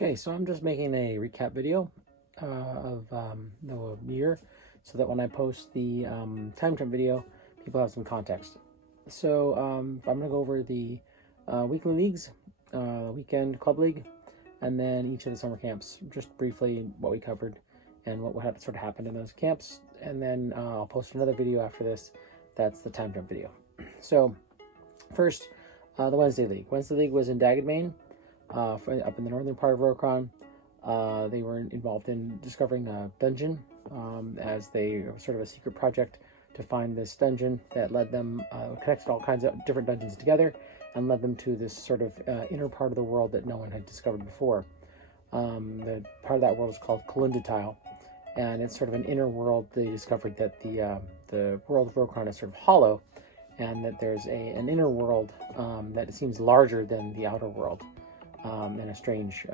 Okay, so I'm just making a recap video of the year so that when I post the time jump video, people have some context. So I'm going to go over the weekly leagues, weekend club league, and then each of the summer camps, just briefly what we covered and what had sort of happened in those camps. And then I'll post another video after this. That's the time jump video. So first, the Wednesday League. Wednesday League was in Daggett, Maine. Up in the northern part of Rokron. They were involved in discovering a dungeon as they were sort of a secret project to find this dungeon that led them, connected all kinds of different dungeons together and led them to this sort of inner part of the world that no one had discovered before. The part of that world is called Kalundatile, and it's sort of an inner world. They discovered that the world of Rokron is sort of hollow, and that there's an inner world that seems larger than the outer world. And a strange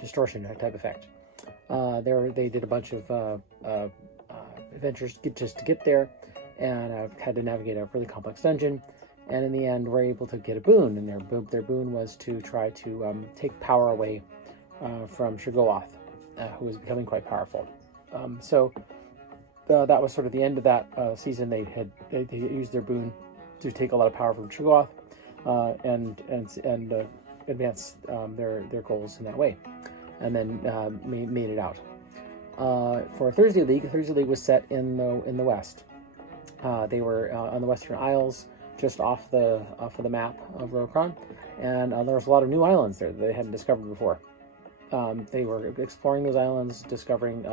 distortion type effect. They did a bunch of adventures just to get there, and had to navigate a really complex dungeon. And in the end, were able to get a boon, and their boon was to try to take power away from Shoggoth, who was becoming quite powerful. So that was sort of the end of that season. They used their boon to take a lot of power from Shoggoth, and advance their goals in that way, and then made it out. For Thursday League was set in the west. They were on the Western Isles, just off the map of Rokron, and there was a lot of new islands there that they hadn't discovered before. They were exploring those islands, discovering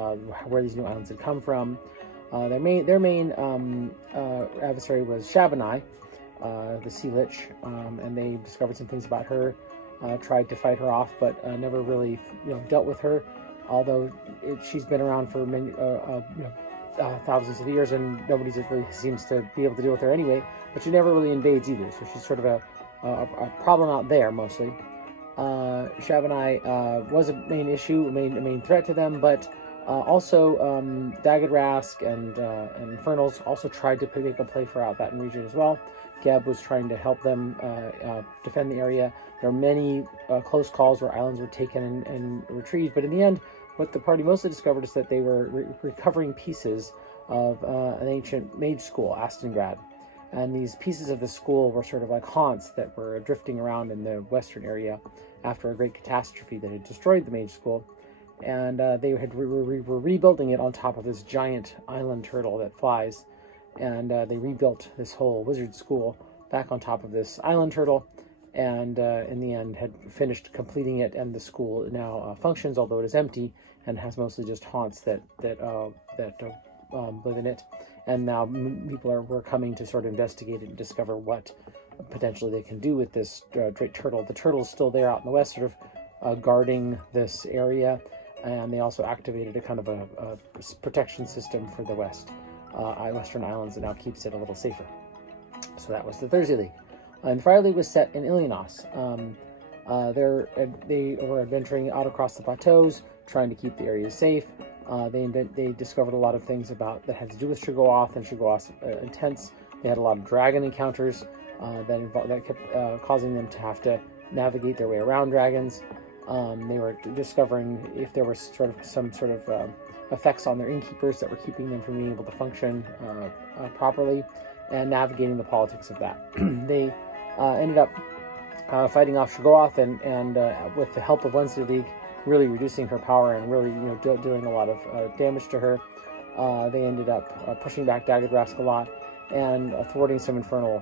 where these new islands had come from. Their main adversary was Shabanai, the sea lich, and they discovered some things about her. Tried to fight her off, but never really, dealt with her. Although she's been around for many, thousands of years, and nobody really seems to be able to deal with her anyway. But she never really invades either, so she's sort of a problem out there mostly. Shabanai was a main issue, a main threat to them, but also Daggett Rask and Infernals also tried to make a play for out that region as well. Geb was trying to help them defend the area. There were many close calls where islands were taken and retrieved, but in the end, what the party mostly discovered is that they were recovering pieces of an ancient mage school, Astongrad. And these pieces of the school were sort of like haunts that were drifting around in the western area after a great catastrophe that had destroyed the mage school. And they were rebuilding it on top of this giant island turtle that flies. And they rebuilt this whole wizard school back on top of this island turtle, and in the end had finished completing it, and the school now functions, although it is empty and has mostly just haunts that live in it. And now people were coming to sort of investigate it and discover what potentially they can do with this great turtle. The turtle's still there out in the west, sort of guarding this area, and they also activated a kind of a protection system for the Western Islands that now keeps it a little safer. So that was the Thursday League. And Friday League was set in Ilianos. They were adventuring out across the plateaus, trying to keep the area safe. They discovered a lot of things that had to do with Shoggoth and Shoggoth's intents. They had a lot of dragon encounters that kept causing them to have to navigate their way around dragons. They were discovering if there was some sort of effects on their innkeepers that were keeping them from being able to function properly, and navigating the politics of that. They ended up fighting off Shoggoth and with the help of Wednesday League, really reducing her power and really dealing a lot of damage to her. They ended up pushing back Daggett Rask a lot and thwarting some infernal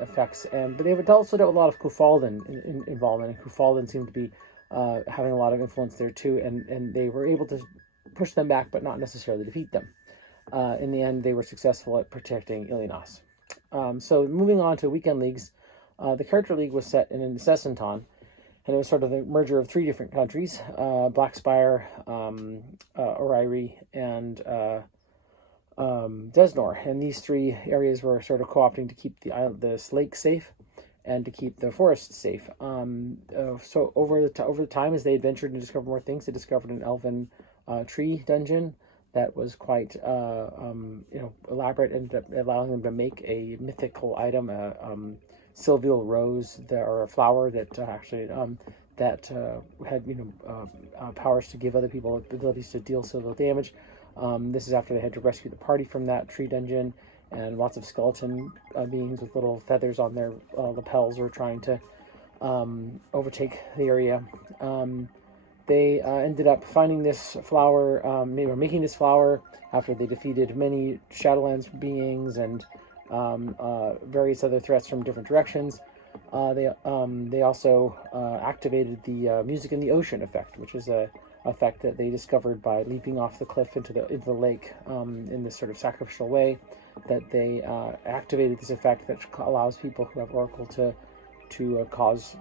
effects. But they also dealt with a lot of Kufalden involvement, and Kufalden seemed to be having a lot of influence there too, and they were able to push them back, but not necessarily defeat them. In the end, they were successful at protecting Ilianos. So moving on to weekend leagues, the Character League was set in Sessenton, and it was sort of the merger of three different countries, Blackspire, Oriri, and Desnor. And these three areas were sort of co-opting to keep this lake safe and to keep the forest safe. So over the time, as they adventured and discovered more things, they discovered an elven tree dungeon that was quite elaborate, ended up allowing them to make a mythical item, Sylvial rose, or a flower that actually that had powers to give other people abilities to deal civil damage. This is after they had to rescue the party from that tree dungeon, and lots of skeleton beings with little feathers on their lapels were trying to overtake the area. They ended up finding this flower. They were making this flower after they defeated many Shadowlands beings and various other threats from different directions. They also activated the music in the ocean effect, which is a effect that they discovered by leaping off the cliff into the lake in this sort of sacrificial way. That they activated this effect that allows people who have Oracle to cause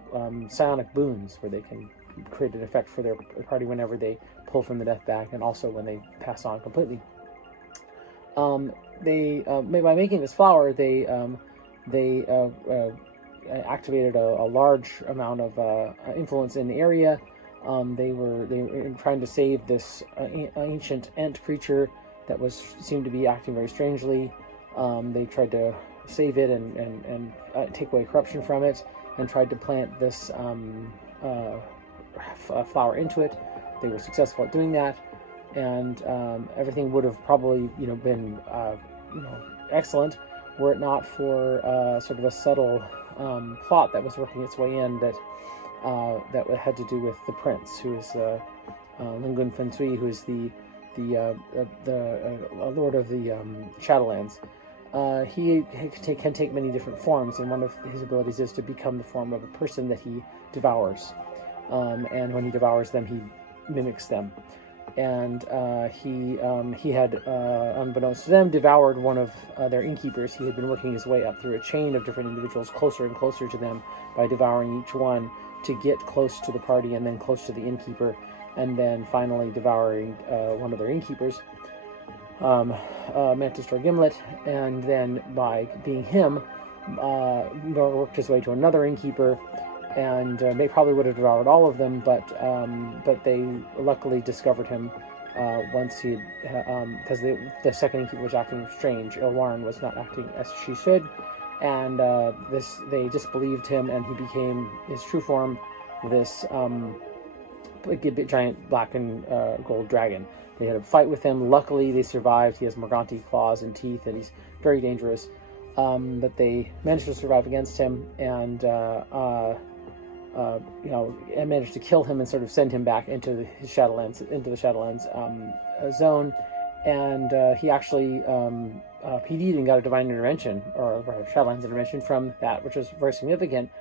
psionic boons, where they can create an effect for their party whenever they pull from the death bag, and also when they pass on completely. By making this flower, they activated a large amount of influence in the area. They were trying to save this ancient ant creature that seemed to be acting very strangely. They tried to save it and take away corruption from it, and tried to plant this flower into it. They were successful at doing that, and everything would have probably been excellent were it not for sort of a subtle plot that was working its way in that had to do with the prince, who is Lungun Fensui, who is the lord of the Shadowlands. He can take many different forms, and one of his abilities is to become the form of a person that he devours. And when he devours them, he mimics them. And he had, unbeknownst to them, devoured one of their innkeepers. He had been working his way up through a chain of different individuals, closer and closer to them, by devouring each one to get close to the party, and then close to the innkeeper, and then finally devouring one of their innkeepers, Mantis Tor Gimlet, and then by being him, worked his way to another innkeeper, and they probably would have devoured all of them, but they luckily discovered him once he, because the second innkeeper was acting strange. Ilwarn was not acting as she should, and they disbelieved him, and he became his true form, this giant black and gold dragon. They had a fight with him. Luckily, they survived. He has Morganti claws and teeth, and he's very dangerous. But they managed to survive against him, and and managed to kill him and sort of send him back into the Shadowlands zone. And he actually PD'd and got a divine intervention, or Shadowlands intervention from that, which was very significant.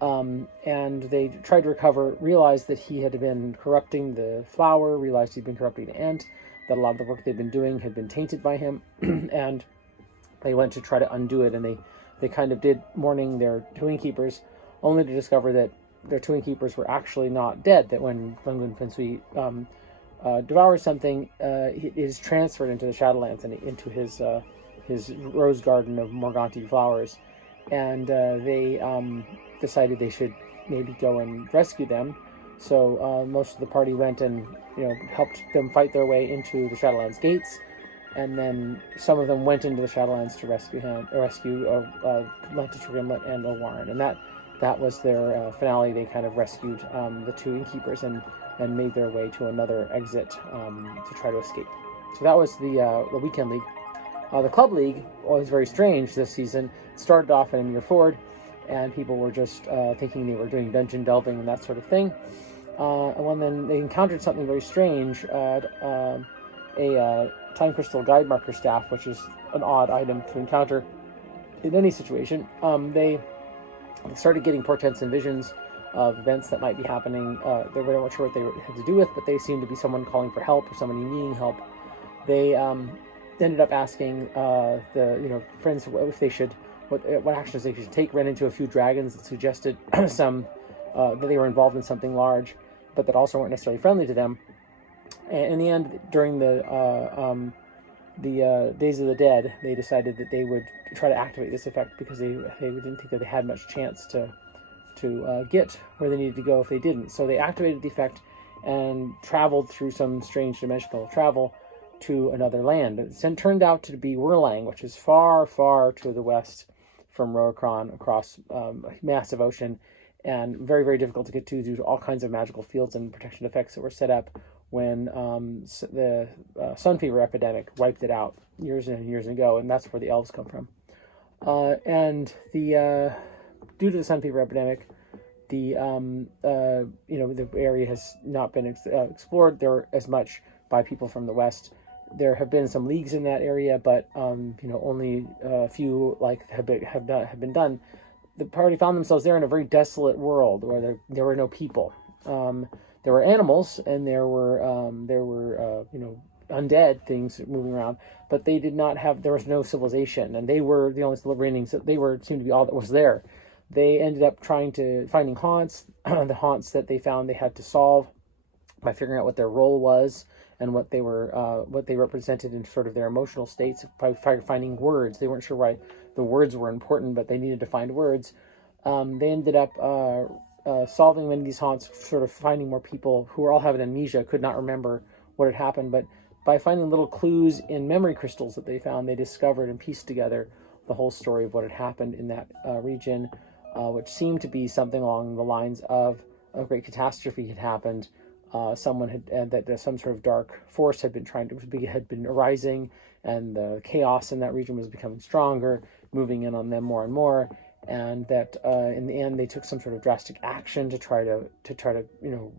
And they tried to recover, realized that he had been corrupting the flower, realized he'd been corrupting the ant, that a lot of the work they'd been doing had been tainted by him, and they went to try to undo it, and they kind of did mourning their two innkeepers, only to discover that their two innkeepers were actually not dead, that when Lungun Fensui devours something, it is transferred into the Shadowlands and into his rose garden of Morganti flowers, and they decided they should maybe go and rescue them. So most of the party went and helped them fight their way into the Shadowlands gates, and then some of them went into the Shadowlands to rescue Mantis Tor Gimlet and Ilwarn, and that was their finale. They kind of rescued the two innkeepers and made their way to another exit to try to escape. So that was the Weekend League. The Club League was very strange this season. It started off in Amir Ford, and people were just thinking they were doing dungeon delving and that sort of thing. And then they encountered something very strange, a Time Crystal Guide Marker Staff, which is an odd item to encounter in any situation. They started getting portents and visions of events that might be happening. They weren't sure what they had to do with, but they seemed to be someone calling for help or somebody needing help. They ended up asking the friends if they should, what actions they should take. Ran into a few dragons that suggested some that they were involved in something large, but that also weren't necessarily friendly to them. And in the end, during the Days of the Dead, they decided that they would try to activate this effect because they didn't think that they had much chance to get where they needed to go if they didn't. So they activated the effect and traveled through some strange dimensional travel to another land. It turned out to be Werlang, which is far, far to the west from Roakron, across a massive ocean. and very, very difficult to get to due to all kinds of magical fields and protection effects that were set up when the sun fever epidemic wiped it out years and years ago, and that's where the elves come from. And due to the sun fever epidemic, the the area has not been explored there as much by people from the west. There have been some leagues in that area, but only a few have been done. The party found themselves there in a very desolate world where there were no people. There were animals and there were undead things moving around, but they did not have. There was no civilization, and they were the only reigning. So they seemed to be all that was there. They ended up finding haunts. The haunts that they found, they had to solve by figuring out what their role was and what they represented in sort of their emotional states by finding words. They weren't sure why the words were important, but they needed to find words. They ended up solving many of these haunts, sort of finding more people who were all having amnesia, could not remember what had happened, but by finding little clues in memory crystals that they found, they discovered and pieced together the whole story of what had happened in that region, which seemed to be something along the lines of a great catastrophe had happened. Some sort of dark force had been arising, and the chaos in that region was becoming stronger, moving in on them more and more, and that in the end they took some sort of drastic action to try to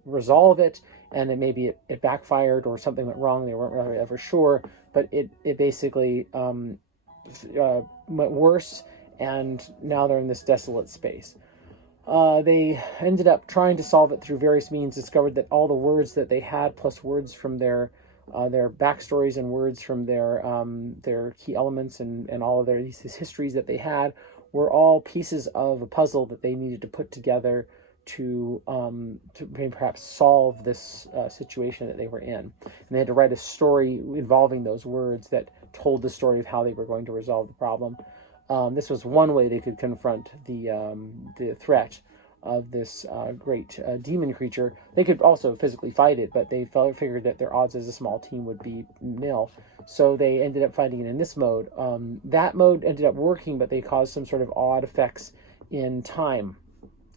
resolve it, and it backfired or something went wrong. They weren't really ever sure, but it basically went worse, and now they're in this desolate space. They ended up trying to solve it through various means, discovered that all the words that they had, plus words from their backstories and words from their key elements and all of these histories that they had, were all pieces of a puzzle that they needed to put together to perhaps solve this situation that they were in. And they had to write a story involving those words that told the story of how they were going to resolve the problem. This was one way they could confront the threat of this great demon creature. They could also physically fight it, but they figured that their odds as a small team would be nil. So they ended up fighting it in this mode. That mode ended up working, but they caused some sort of odd effects in time.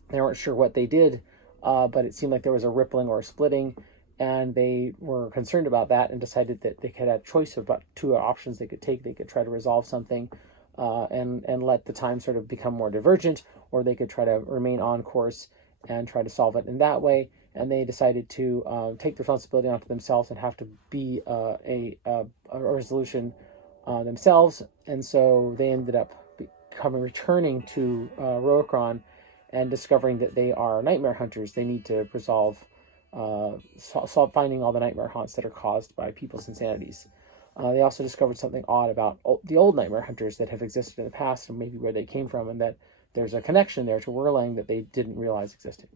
They weren't sure what they did, but it seemed like there was a rippling or a splitting, and they were concerned about that and decided that they had a choice of about two options they could take. They could try to resolve something and let the time sort of become more divergent, or they could try to remain on course and try to solve it in that way. And they decided to take the responsibility onto themselves and have to be a resolution themselves. And so they ended up returning to Roacron and discovering that they are nightmare hunters. They need to resolve, finding all the nightmare haunts that are caused by people's insanities. They also discovered something odd about the old nightmare hunters that have existed in the past, and maybe where they came from, and that there's a connection there to Whirling that they didn't realize existed.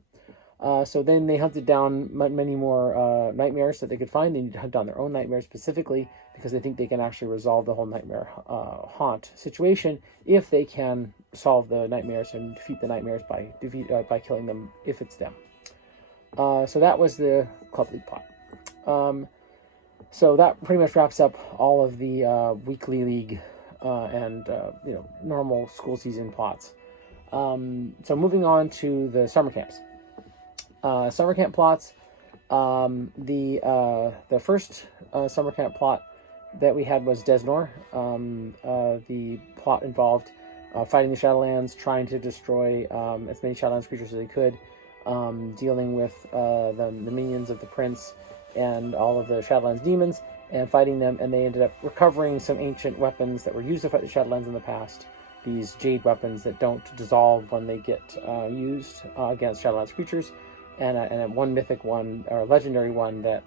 So then they hunted down many more nightmares that they could find. They need to hunt down their own nightmares specifically because they think they can actually resolve the whole nightmare haunt situation if they can solve the nightmares and defeat the nightmares by killing them if it's them. So that was the Club League plot. So that pretty much wraps up all of the weekly league and normal school season plots. So moving on to the summer camps. Summer camp plots. The first summer camp plot that we had was Desnor. The plot involved fighting the Shadowlands, trying to destroy as many Shadowlands creatures as they could, dealing with the minions of the prince and all of the Shadowlands demons, and fighting them. And they ended up recovering some ancient weapons that were used to fight the Shadowlands in the past. These jade weapons that don't dissolve when they get used against Shadowlands creatures, and one mythic one, or legendary one, that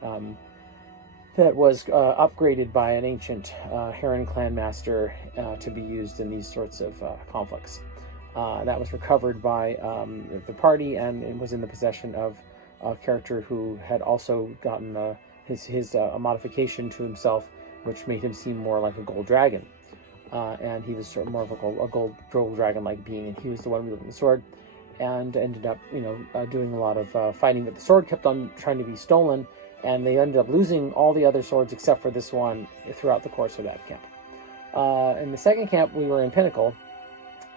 was upgraded by an ancient Heron clan master to be used in these sorts of conflicts. That was recovered by the party, and it was in the possession of a character who had also gotten his modification to himself, which made him seem more like a gold dragon. And he was sort of more of a gold dragon-like being, and he was the one wielding the sword, and ended up, doing a lot of fighting. But the sword kept on trying to be stolen, and they ended up losing all the other swords except for this one throughout the course of that camp. In the second camp, we were in Pinnacle,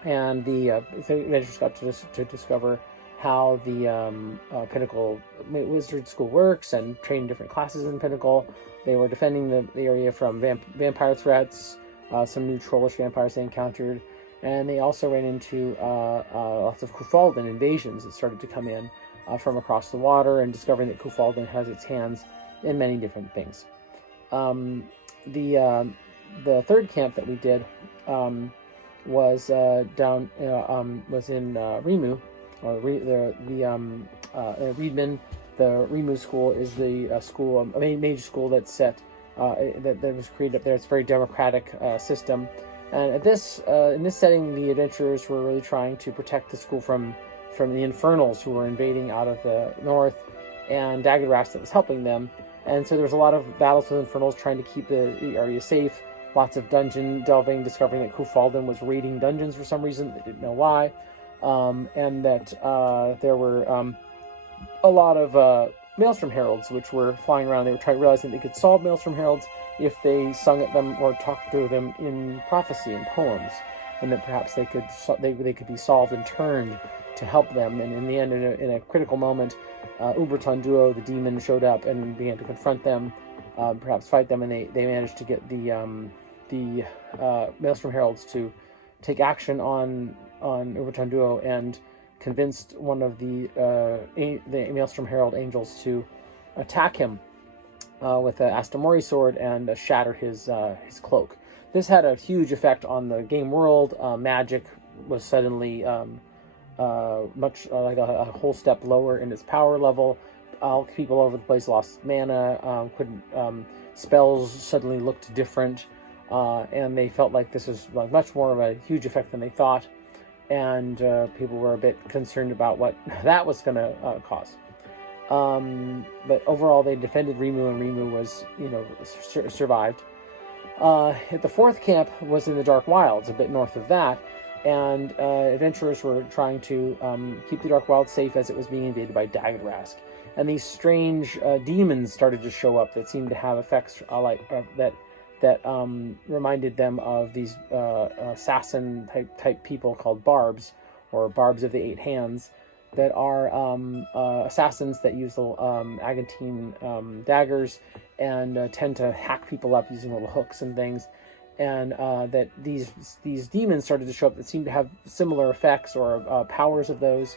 and the adventurers got to discover how the Pinnacle Wizard School works and train different classes in Pinnacle. They were defending the area from vampire threats, some new trollish vampires they encountered, and they also ran into lots of Kufaldan invasions that started to come in from across the water, and discovering that Kufaldan has its hands in many different things. The third camp that we did was in Rimu, or Reedman. The Rimu school is the school, a major school that's set that was created up there. It's a very democratic system, and at this in this setting, the adventurers were really trying to protect the school from the Infernals who were invading out of the north, and Daggerrast that was helping them. And so there was a lot of battles with Infernals trying to keep the area safe. Lots of dungeon delving, discovering that Kufaldan was raiding dungeons for some reason. They didn't know why. And that there were a lot of Maelstrom Heralds which were flying around. They were realizing they could solve Maelstrom Heralds if they sung at them or talked to them in prophecy and poems, and that perhaps they could be solved and turned to help them. And in the end, in a critical moment, Uberton Duo, the demon, showed up and began to confront them, perhaps fight them, and they managed to get the Maelstrom Heralds to take action on Uberton Duo, and convinced one of the Maelstrom Herald angels to attack him with an Astamori sword and shatter his cloak. This had a huge effect on the game world. Magic was suddenly much like a whole step lower in its power level. People all over the place lost mana. Spells suddenly looked different, and they felt like this was like much more of a huge effect than they thought. And people were a bit concerned about what that was going to cause. But overall, they defended Rimu, and Rimu was, survived. The fourth camp was in the Dark Wilds, a bit north of that, and adventurers were trying to keep the Dark Wilds safe as it was being invaded by Daggerrast. And these strange demons started to show up that seemed to have effects that reminded them of these assassin type people called barbs, or barbs of the 8 hands, that are assassins that use little Agantine daggers and tend to hack people up using little hooks and things. And that these demons started to show up that seemed to have similar effects or powers of those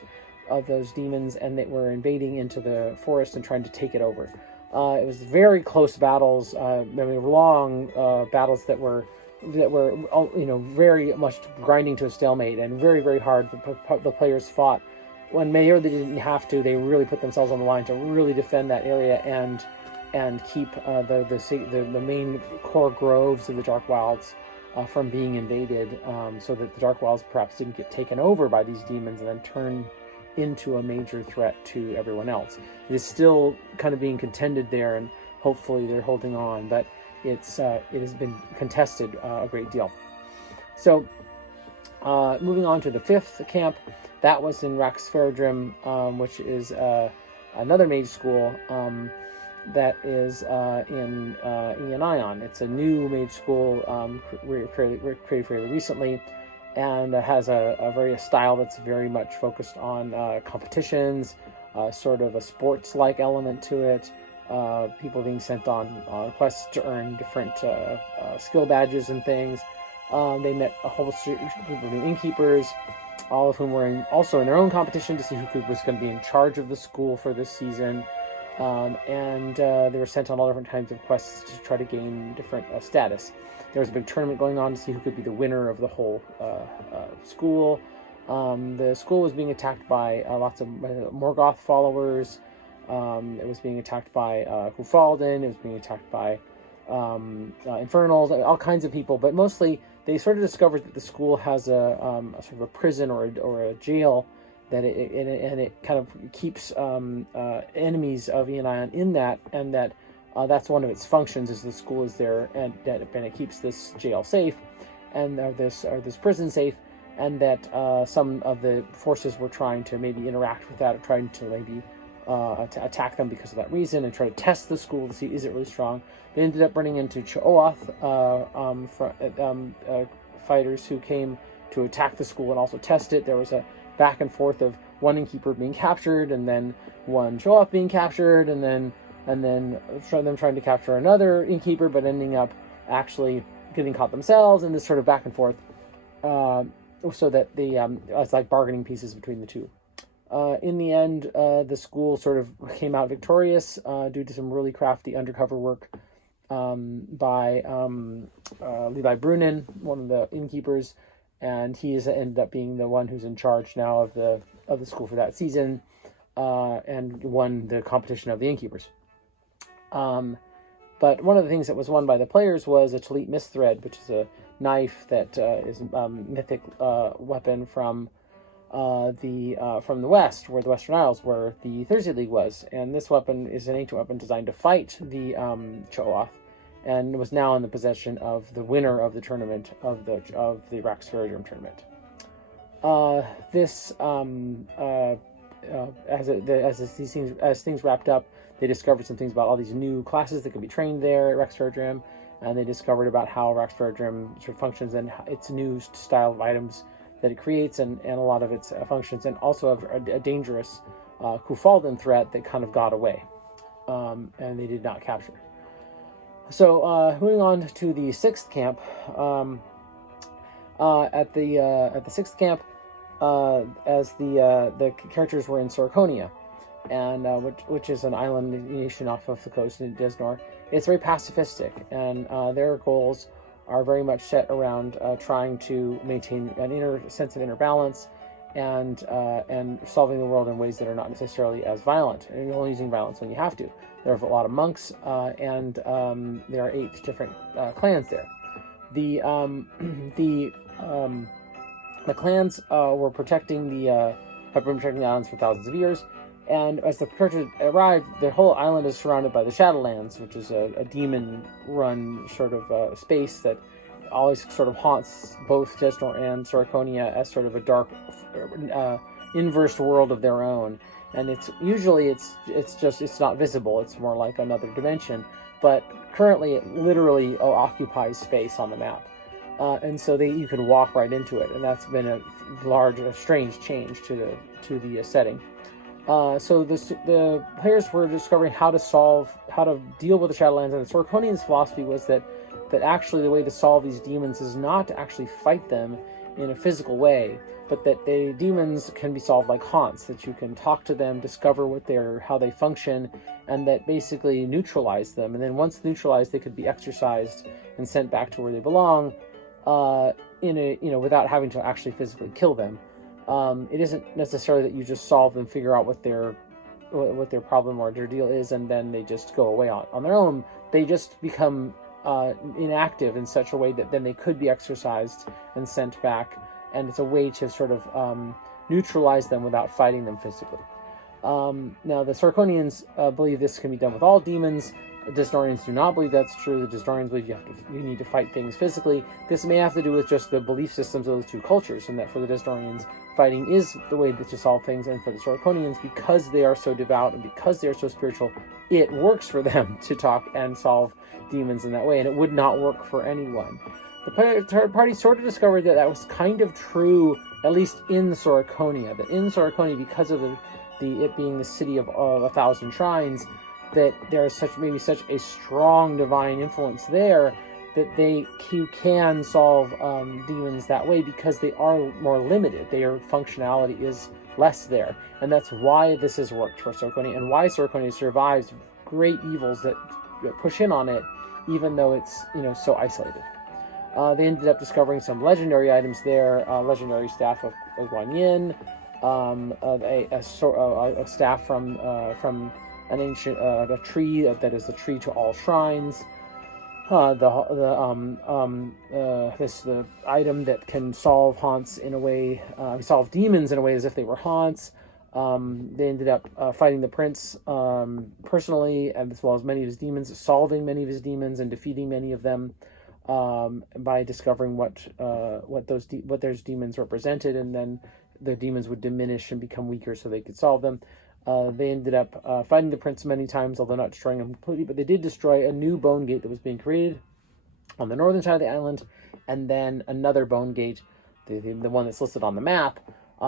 demons, and that were invading into the forest and trying to take it over. It was very close battles, long battles that were very much grinding to a stalemate, and very, very hard. The players fought. When they didn't have to, they really put themselves on the line to really defend that area and keep the main core groves of the Dark Wilds from being invaded, so that the Dark Wilds perhaps didn't get taken over by these demons and then turn into a major threat to everyone else. It is still kind of being contended there, and hopefully they're holding on, but it has been contested a great deal. So moving on to the fifth camp, that was in Raxferodrim, which is another mage school that is in Ionion. It's a new mage school created fairly recently, and has a style that's very much focused on competitions, sort of a sports-like element to it. People being sent on quests to earn different skill badges and things. They met a whole group of new innkeepers, all of whom were also in their own competition to see who was going to be in charge of the school for this season. And they were sent on all different kinds of quests to try to gain different status. There was a big tournament going on to see who could be the winner of the whole school. The school was being attacked by lots of Morgoth followers. It was being attacked by Kufaldan. It was being attacked by Infernals, all kinds of people. But mostly, they sort of discovered that the school has a sort of a prison or a jail, that it kind of keeps enemies of Ionion in that, and that that's one of its functions, is the school is there, and it keeps this jail safe, and this prison safe, and that some of the forces were trying to maybe interact with that, or trying to maybe to attack them because of that reason, and try to test the school to see, is it really strong. They ended up running into Chooth fighters who came to attack the school and also test it. There was a back and forth of one innkeeper being captured, and then one show-off being captured, and then them trying to capture another innkeeper, but ending up actually getting caught themselves, and this sort of back and forth, so that it's like bargaining pieces between the two. In the end, the school sort of came out victorious due to some really crafty undercover work by Levi Brunin, one of the innkeepers, and he has ended up being the one who's in charge now of the school for that season, and won the competition of the innkeepers. But one of the things that was won by the players was a Talit Mistthread, which is a knife that is a mythic weapon from the West, where the Western Isles, where the Thursday League was. And this weapon is an ancient weapon designed to fight the Cho'oth, and was now in the possession of the winner of the tournament of the Raxferium tournament. As things wrapped up, they discovered some things about all these new classes that could be trained there at Raxferium, and they discovered about how Raxferium sort of functions and its new style of items that it creates, and a lot of its functions, and also a dangerous Kufaldan threat that kind of got away, and they did not capture. So moving on to the sixth camp, at the sixth camp, as the characters were in Sorconia, and which is an island nation off of the coast in Desnor. It's very pacifistic, and their goals are very much set around trying to maintain an sense of inner balance, and solving the world in ways that are not necessarily as violent, and you're only using violence when you have to. There are a lot of monks, and there are 8 different clans there. The clans were protecting have been protecting the islands for thousands of years, and as the characters arrived, the whole island is surrounded by the Shadowlands, which is a demon-run sort of space that always sort of haunts both Desnor and Sorconia as sort of a dark, inverse world of their own. And it's not visible. It's more like another dimension. But currently, it literally occupies space on the map, and so you can walk right into it. And that's been a strange change to the setting. So the players were discovering how to deal with the Shadowlands, and the Sorconians' philosophy was that actually the way to solve these demons is not to actually fight them in a physical way, but that the demons can be solved like haunts, that you can talk to them, discover how they function, and that basically neutralize them. And then once neutralized, they could be exorcised and sent back to where they belong, without having to actually physically kill them. It isn't necessarily that you just solve and figure out what their problem or their deal is, and then they just go away on their own. They just become inactive in such a way that then they could be exorcised and sent back, and it's a way to sort of neutralize them without fighting them physically. Now, the Sorconians believe this can be done with all demons. The Desnorians do not believe that's true. The Desnorians believe you need to fight things physically. This may have to do with just the belief systems of those two cultures, and that for the Desnorians, fighting is the way to solve things, and for the Sorconians, because they are so devout and because they are so spiritual, it works for them to talk and solve demons in that way, and it would not work for anyone. The party sort of discovered that was kind of true, at least in Sorconia. That in Sorconia, because of it being the city of 1,000 shrines, that there is such a strong divine influence there that you can solve demons that way, because they are more limited. Their functionality is less there, and that's why this has worked for Sorconia, and why Sorconia survives great evils that push in on it, even though it's so isolated. They ended up discovering some legendary items there, legendary staff of Guan Yin, a staff from an ancient a tree that is the tree to all shrines. The item that can solve haunts in a way, solve demons in a way as if they were haunts. They ended up fighting the prince personally, as well as many of his demons, solving many of his demons and defeating many of them by discovering what those demons represented, and then the demons would diminish and become weaker so they could solve them. They ended up fighting the prince many times, although not destroying him completely, but they did destroy a new bone gate that was being created on the northern side of the island, and then another bone gate, the one that's listed on the map,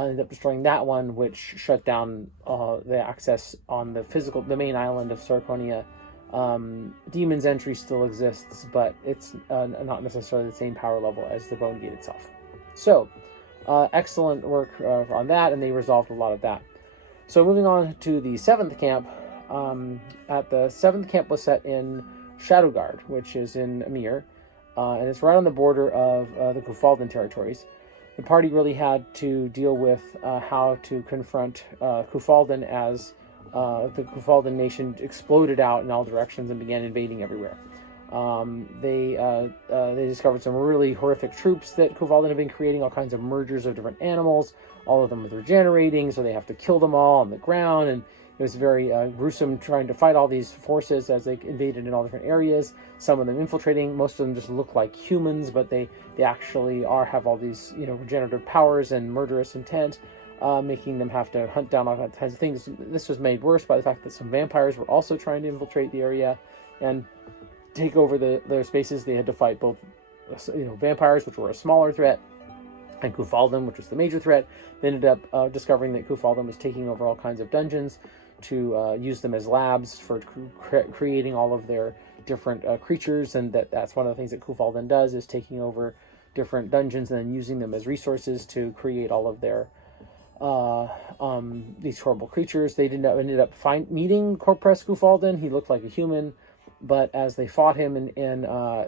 ended up destroying that one, which shut down the access on the main island of Sarconia. Demon's entry still exists, but it's not necessarily the same power level as the Bone Gate itself. So, excellent work on that, and they resolved a lot of that. So moving on to the 7th camp, the 7th camp was set in Shadowguard, which is in Amir, and it's right on the border of the Kufaldan territories. The party really had to deal with how to confront Kufaldan as the Kufaldan nation exploded out in all directions and began invading everywhere. They discovered some really horrific troops that Kufaldan had been creating, all kinds of mergers of different animals. All of them were regenerating, so they have to kill them all on the ground, and it was very gruesome trying to fight all these forces as they invaded in all different areas. Some of them infiltrating, most of them just look like humans, but they actually have all these regenerative powers and murderous intent, making them have to hunt down all kinds of things. This was made worse by the fact that some vampires were also trying to infiltrate the area and take over their spaces. They had to fight both vampires, which were a smaller threat, and Kufaldan, which was the major threat. They ended up discovering that Kufaldan was taking over all kinds of dungeons to use them as labs for creating all of their different creatures, and that's one of the things that Kufaldan does, is taking over different dungeons and then using them as resources to create all of their these horrible creatures. They ended up meeting Corpress Kufaldan. He looked like a human, but as they fought him and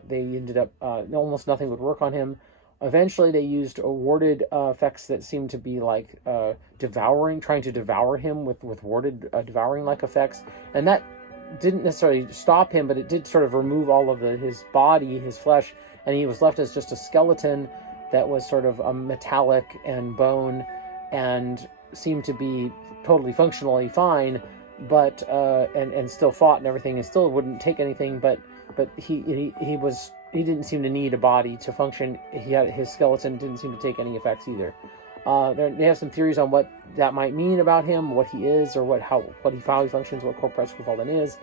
they ended up almost nothing would work on him. Eventually they used warded effects that seemed to be like trying to devour him with warded devouring like effects, and that didn't necessarily stop him, but it did sort of remove all of his body, his flesh, and he was left as just a skeleton that was sort of metallic and bone and seemed to be totally functionally fine, but and still fought and everything and still wouldn't take anything, but he didn't seem to need a body to function. His skeleton didn't seem to take any effects either. They have some theories on what that might mean about him, what he is, or how he functions, what Corpress Kufaldan is.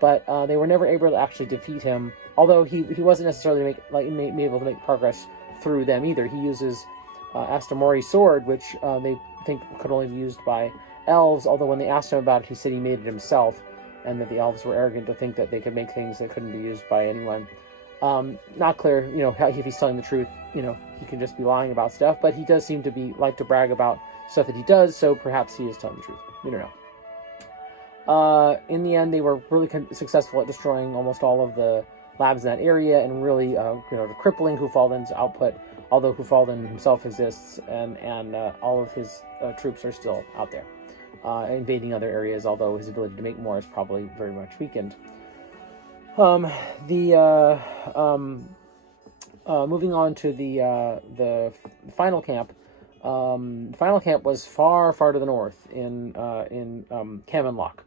But they were never able to actually defeat him. Although he wasn't necessarily able to make progress through them either. He uses Astamori's sword, which they think could only be used by elves. Although when they asked him about it, he said he made it himself, and that the elves were arrogant to think that they could make things that couldn't be used by anyone. Not clear, if he's telling the truth. He could just be lying about stuff, but he does seem to like to brag about stuff that he does, so perhaps he is telling the truth. We don't know. In the end, they were really successful at destroying almost all of the labs in that area and really, crippling Kufaldan's output, although Kufaldan himself exists and all of his troops are still out there, invading other areas, although his ability to make more is probably very much weakened. Moving on to the final camp. Final camp was far to the north in Kamenlock,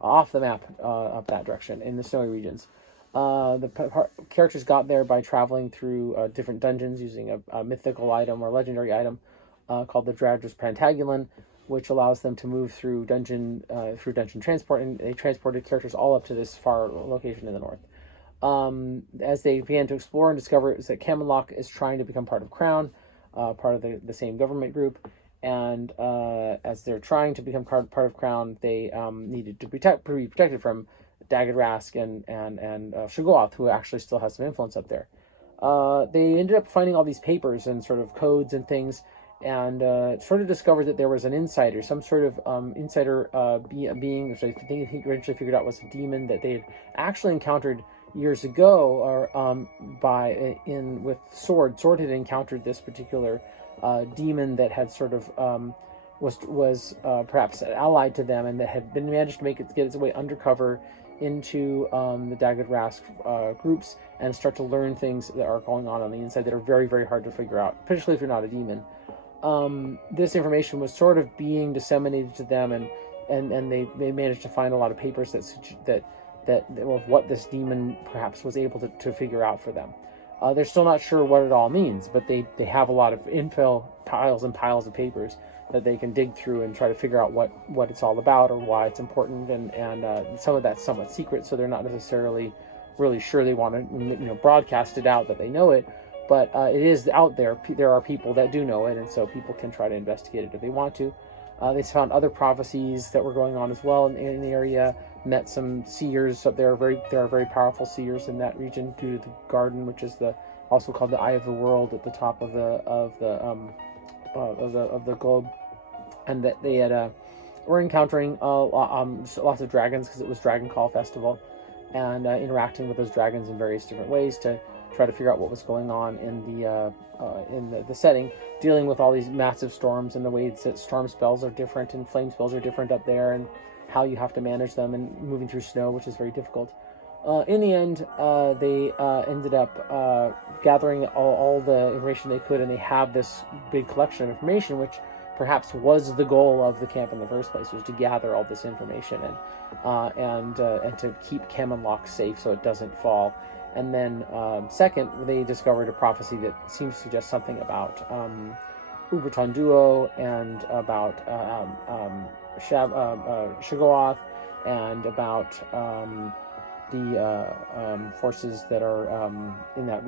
off the map up that direction in the snowy regions. The characters got there by traveling through different dungeons using a mythical item or legendary item called the Dradra's Pantagulon, which allows them to move through dungeon transport, and they transported characters all up to this far location in the north. As they began to explore and discover that Kamenlock is trying to become part of Crown, part of the same government group, and as they're trying to become part of Crown, they needed to be protected from Daggedrask and Shoggoth, who actually still has some influence up there. They ended up finding all these papers and sort of codes and things, and sort of discovered that there was an insider, some sort of insider being, which I think he eventually figured out was a demon that they had actually encountered years ago, or with Sword. Sword had encountered this particular demon that had sort of was perhaps allied to them, and that had been managed to get its way undercover into the Daggedrask groups and start to learn things that are going on the inside that are very, very hard to figure out, particularly if you're not a demon. This information was sort of being disseminated to them, and they managed to find a lot of papers that of what this demon perhaps was able to figure out for them. They're still not sure what it all means, but they have a lot of info, piles and piles of papers that they can dig through and try to figure out what it's all about or why it's important, and some of that's somewhat secret, so they're not necessarily really sure they want to broadcast it out that they know it, but it is out there. There are people that do know it, and so people can try to investigate it if they want to. They found other prophecies that were going on as well in the area. Met some seers. So there are very powerful seers in that region due to the garden, which is also called the Eye of the World at the top of the globe, and that they had were encountering lots of dragons because it was Dragon Call Festival, and interacting with those dragons in various different ways to try to figure out what was going on in the setting, dealing with all these massive storms and the ways that storm spells are different and flame spells are different up there, and how you have to manage them, and moving through snow, which is very difficult. In the end, they ended up gathering all the information they could, and they have this big collection of information, which perhaps was the goal of the camp in the first place, was to gather all this information and to keep Kamenlock safe so it doesn't fall. And then second, they discovered a prophecy that seems to suggest something about Uberton Duo and about Shagoth, and about the forces that are in that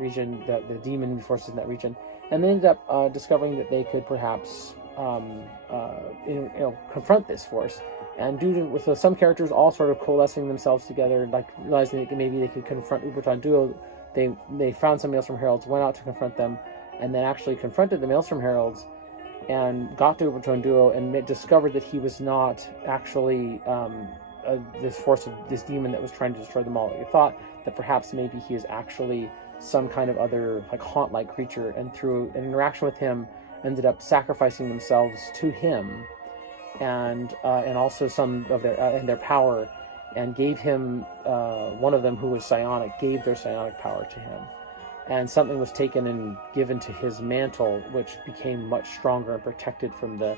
region, the demon forces in that region, and they ended up discovering that they could perhaps confront this force. And with some characters all sort of coalescing themselves together, like realizing that maybe they could confront Uberton Duo, they found some Maelstrom Heralds, went out to confront them, and then actually confronted the Maelstrom Heralds and got to Uberton Duo and discovered that he was not actually this force of this demon that was trying to destroy them all. They thought that perhaps maybe he is actually some kind of other like haunt-like creature, and through an interaction with him ended up sacrificing themselves to him, and also some of their power, and gave him one of them, who was psionic, gave their psionic power to him, and something was taken and given to his mantle, which became much stronger and protected from the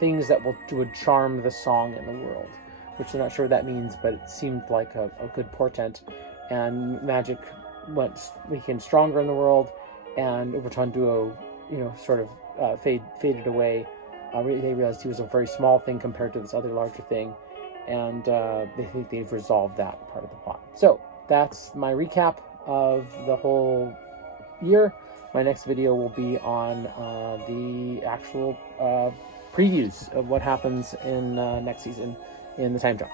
things that would charm the song in the world, which I'm not sure what that means, but it seemed like a good portent. And magic became stronger in the world, and Uberton Duo, sort of faded away. They realized he was a very small thing compared to this other larger thing, and they think they've resolved that part of the plot. So that's my recap of the whole year. My next video will be on the actual previews of what happens in next season in the time jump.